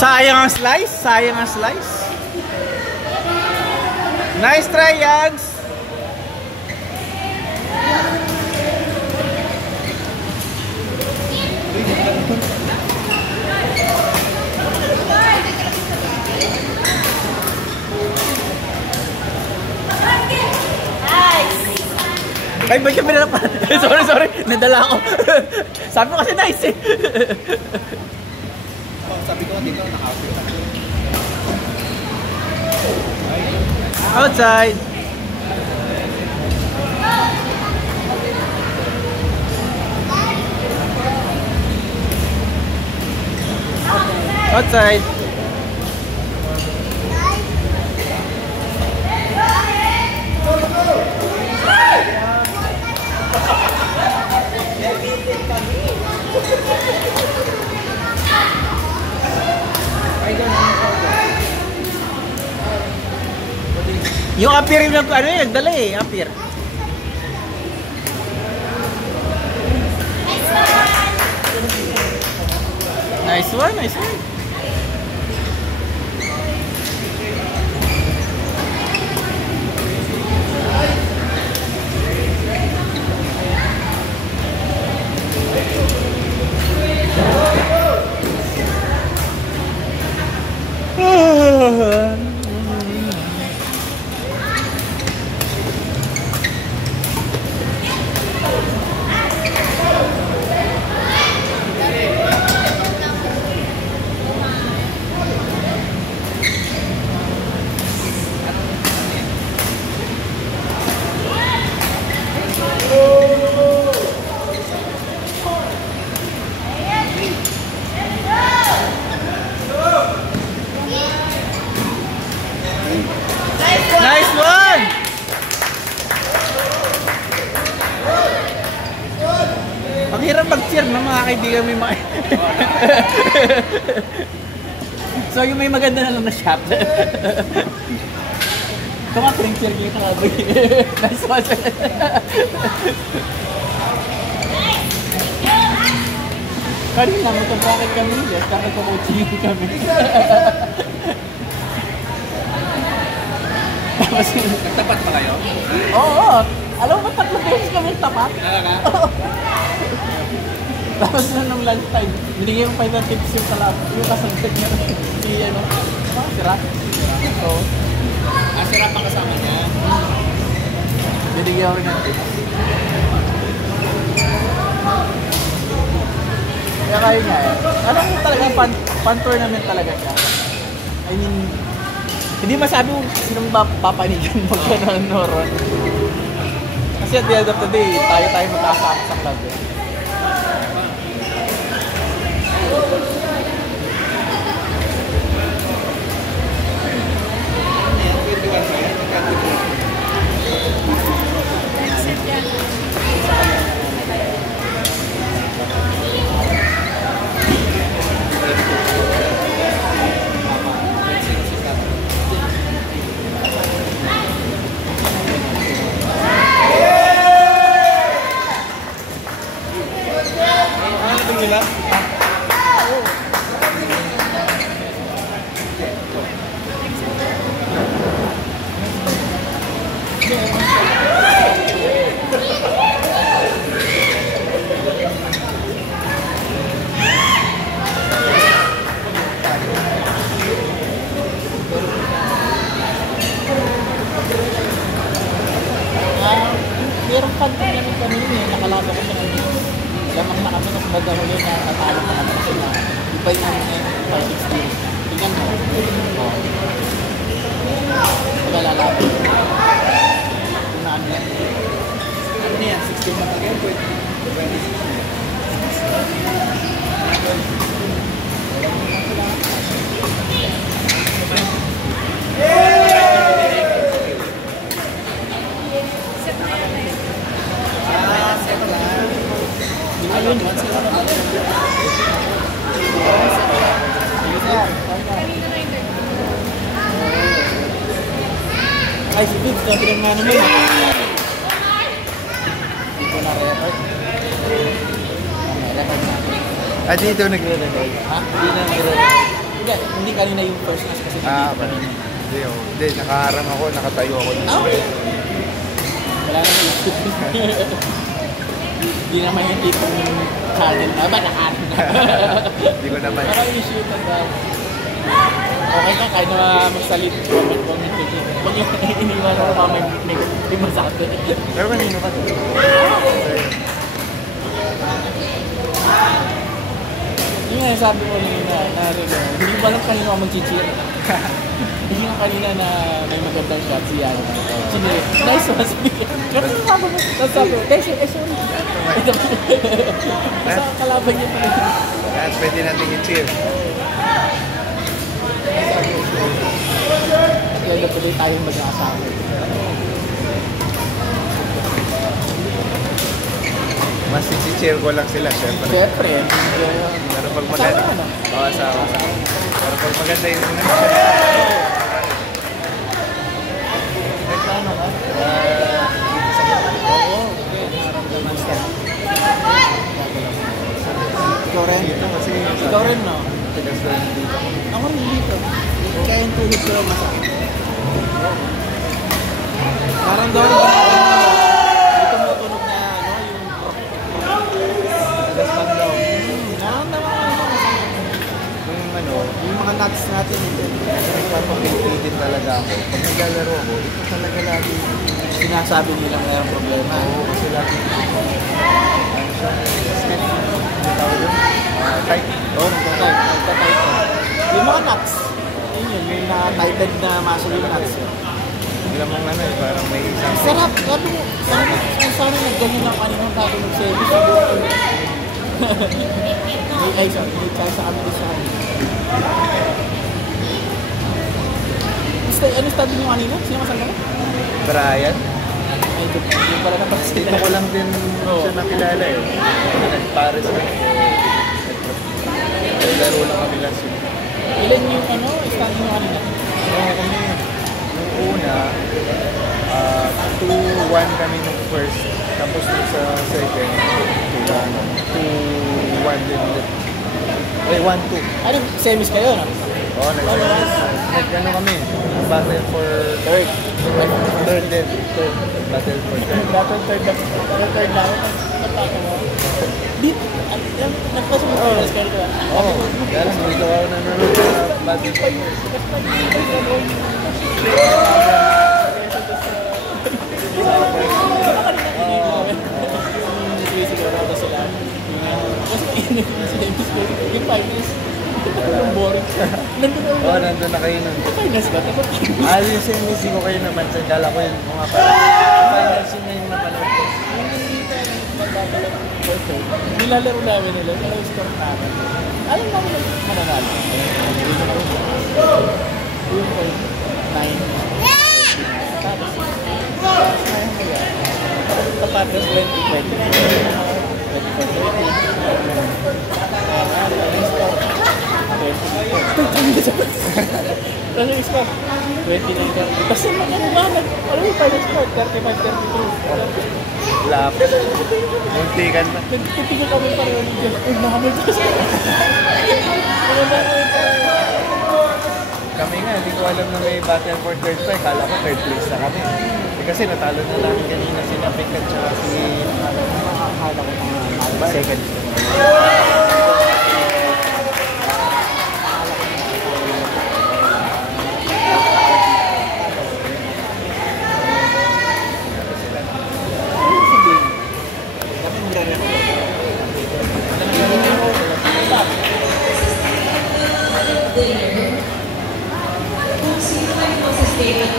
Sayang ang slice, sayang ang slice. Nice try, Yags. Ay, ba't ka pinalapan? Sorry. Nadala ako. Sabi mo kasi nice eh. Sabi ko dito naka-outfit. Outside. Outside. Yung appear yung ano yun, nagdala eh, appear. Nice one, nice one. Nice one! Ang hirap mag-cheer ng mga kaibigan may mga... So yung may maganda na lang na shot. Ito nga, cheer kita nga ba? Nice one! Kanina, magkabracket kami yes, tapos coaching kami. Tapos nagtapat pa kayo? Oo! Alam mo, 3 beses kami tapat. Talaga? Tapos nung lunchtime, binigay ko 5 tips yung kalap. Yung kasagdag niya. Si ano, si Rock. So, si Rock ang kasama niya. Binigay ko rin ng tips. Kaya kayo nga eh. Alam mo talaga, fun tournament talaga siya. I mean, hindi masabi mo sinong papanigan mo gano'n, Noron. Kasi at the end of the day, tayo magkasama sa club eh. Merong pantin namin kanina eh, nakalaban ko siya kanina. Lamang na kami na sa baga huli na natalo na kami kasi na iba yung 5-16. Tingnan mo. Paglalalaban. Kung na ano yan. Ano na yan? 16 na tagay? 20. Ay, si Viv, sabi lang nga naman. Hindi ko na-record. Dito nagre-record. Ha? Hindi na nagre-record. Hindi kanina yung first class kasi Ah, kanina. hindi, oh. Hindi, nakaharang ako, nakatayo ako dito. Okay. Wala naman isip. Hindi naman yung tipong channel. Ba, nakaharang na. Hindi ko naman. Parang issue na ba? Okay ka, kahit na magsalit. Comment ko dito. Pag yung iniwan ko pa may masabi. Pero kanino ka to? Yun nga, sabi ko na hindi ko alam kanino ako mag-cheer. Hindi ko kanina na may magandang shot si Yan. Sinili, nice one, speaker. Kasi sabi ko, sabi ko, sorry. Basta kalaban niya pa rin. At pwede natin i-cheer. Kaya na pwede tayong mag-aasawa. Mas i-cheer ko lang sila, syempre. Siyempre. Pero pag maganda... Asawa ka na? Oo, asawa. Pero pag maganda yung Nagplano ka? Oo. Naramdaman ka. Ikaw rin? Dito kasi... Ikaw rin, no? Tigas na dito. Ako rin dito. Kaya yung tuhod ko lang masakit. Parang daw dito mo tunog na yung tigas lang daw. Naramdaman ko naman masakit. Yung mga nuts natin ito. Kasi nagpapapilitin talaga ako. Pag naglalaro ako, ito talaga lagi. Sinasabi nilang mayroong problema. Oo, kasi lagi. Ano siya? Tight. Oo, nagtatight ka. Yung mga nuts, yun, yung na-tighted na muscle yung nuts. Alam mong ano eh, parang may isang... Sarap! Sabi mo, sana nagganyan lang kanina bago mag-service. Ay, sorry, may chance sa kami sa akin. Ano sabi niyo kanina? Sino kasama mo? Brian? Ay, yung pala napansin. Dito ko lang din siya nakilala eh. Nag-Paris na. Laro lang kami last week. Ilan yung standing niyo kanina? Oo kami. Nung una, 2-1 kami nung first. Tapos nung sa second, 2-1 din ulit. Ay, 1-2. Ano, semis kayo, no? Oo, nag-ano kami. Battle for Third. third din. Battle for third. Battle third na ako. Natatawa. Di, nagpasunod ko na scale ko. Oo, kaya lang dito ako nanonood sa Battle for third. Yung finals, yung boring. Oo, nandun na kayo nun. Yung finals ba? Yung same hindi ko kayo napansin. Kala ko yung mga parang finals yun na yung napanood ko. Nilalaro namin nila, pero yung score namin. Alam namin na mananalo. Yung 9. Tapos, tapos 20-20. 29 ka. Tapos ano ba? Ano yung final score? 35-32. Lap. Muntikan na. Nagtitigil kami pareho ni Jeff. Uy, mahamil ka siya. Kami nga, hindi ko alam na may battle for third pa. Kala ko third place na kami. Kasi natalo na namin kanina si Napik at saka si... Nakakala ko mga second. Kung sino man yung mag-stay at